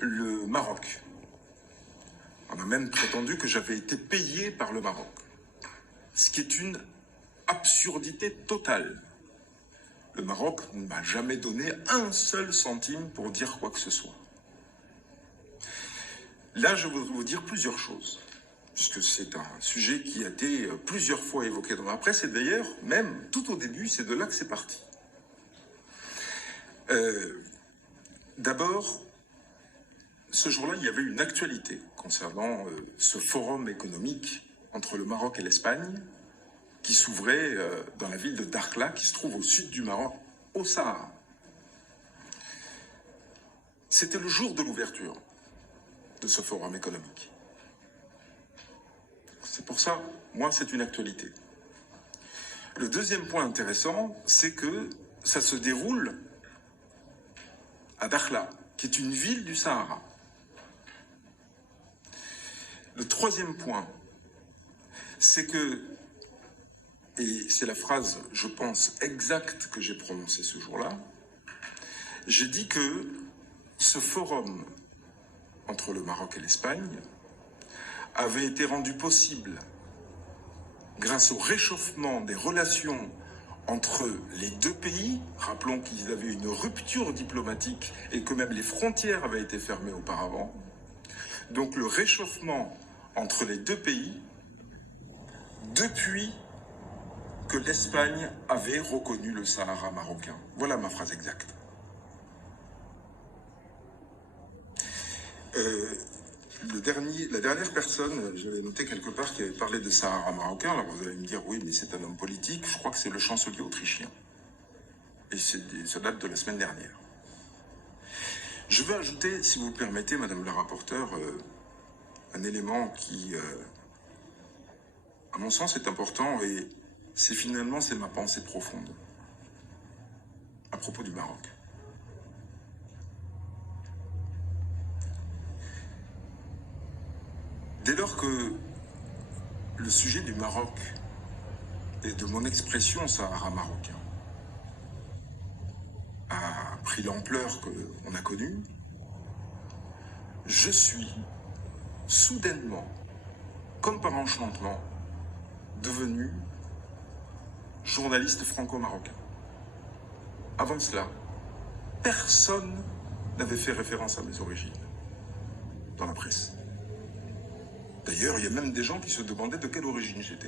le Maroc. On a même prétendu que j'avais été payé par le Maroc. Ce qui est une absurdité totale. Le Maroc ne m'a jamais donné un seul centime pour dire quoi que ce soit. Là, je voudrais vous dire plusieurs choses, puisque c'est un sujet qui a été plusieurs fois évoqué dans la presse, et d'ailleurs, même tout au début, c'est de là que c'est parti. D'abord, ce jour-là, il y avait une actualité concernant ce forum économique entre le Maroc et l'Espagne, qui s'ouvrait dans la ville de Dakhla, qui se trouve au sud du Maroc, au Sahara. C'était le jour de l'ouverture de ce forum économique. C'est pour ça, moi, c'est une actualité. Le deuxième point intéressant, c'est que ça se déroule à Dakhla, qui est une ville du Sahara. Le troisième point, c'est que, et c'est la phrase, je pense, exacte que j'ai prononcée ce jour-là, j'ai dit que ce forum entre le Maroc et l'Espagne avait été rendu possible grâce au réchauffement des relations entre les deux pays. Rappelons qu'ils avaient une rupture diplomatique et que même les frontières avaient été fermées auparavant. Donc le réchauffement entre les deux pays depuis que l'Espagne avait reconnu le Sahara marocain. Voilà ma phrase exacte. La dernière personne, j'avais noté quelque part, qui avait parlé de Sahara marocain, alors vous allez me dire, oui, mais c'est un homme politique, je crois que c'est le chancelier autrichien. Et ça date de la semaine dernière. Je veux ajouter, si vous le permettez, Madame la rapporteure, un élément qui, à mon sens, est important, et c'est ma pensée profonde à propos du Maroc. Dès lors que le sujet du Maroc et de mon expression Sahara marocain a pris l'ampleur qu'on a connue, je suis soudainement, comme par enchantement, devenu journaliste franco-marocain. Avant cela, personne n'avait fait référence à mes origines dans la presse. D'ailleurs, il y a même des gens qui se demandaient de quelle origine j'étais.